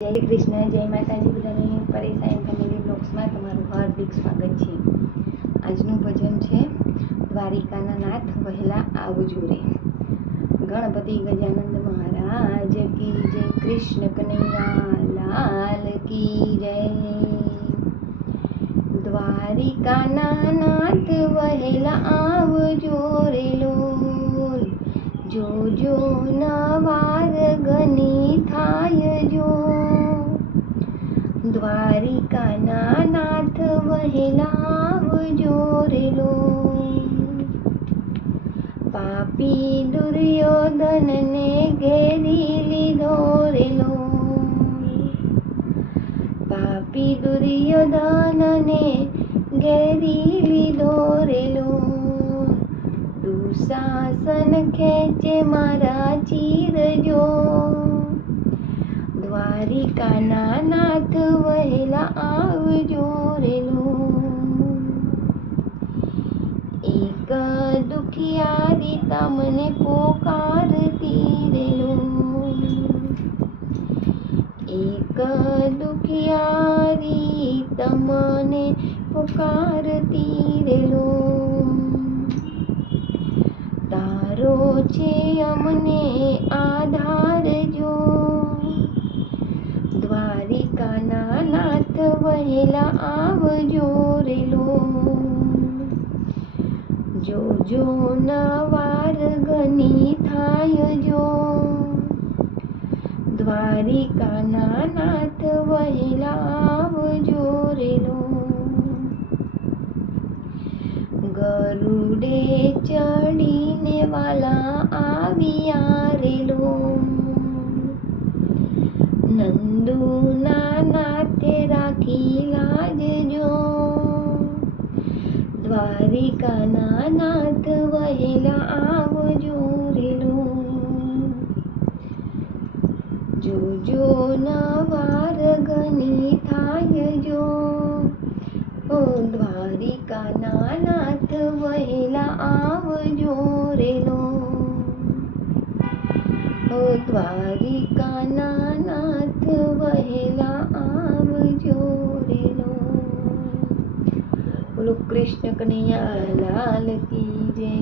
જય કૃષ્ણ, જય માતાજી બધાને. પરેશાન ફેમિલી બ્લોગ્સમાં તમારું હાર્દિક સ્વાગત છે. આજનું ભજન છે, દ્વારિકાના નાથ વહેલા આવજો રે ગણપતિ ગજાનંદ મહારાજ કી જય, કૃષ્ણ કનૈયા લાલ કી જય. દ્વારિકાના નાથ વહેલા આવજો રે લોલ. જોજો નવાર દ્વારિકાના નાથ વહેલાવજો રેલો પાપી દુર્યોધનને ઘેરી લીધો રેલો. પાપી દુર્યોધનને ઘેરી લીધો રેલો. દુશાસન ખેંચે મારા ચીરજો. દ્વારિકાના નાથ વહેલા આવજો રેલો. એક દુખિયારી તમને પોકારતી રેલો. એક દુખિયારી તમને પોકારતી રેલો. તારો છે અમને આધાર દ્વારિકાના નાથ વહેલા આવજો રેલો જોજો નવાર ગની થાય જો. દ્વારિકાના નાથ વહેલા આવજો રેલો ગરુડે ચડીને વાલા આવ્યા નંદુના નાથે રાખી લાજજો દ્વારિકાના નાથ વહેલા આવજો રેલો જોજો નવાર ગની થાય જો દ્વારિકાના નાથ વહેલા આવજો દ્વારિકાના નાથ વહેલા આવજો રે લો બોલો કૃષ્ણ કનૈયા લાલ કી જય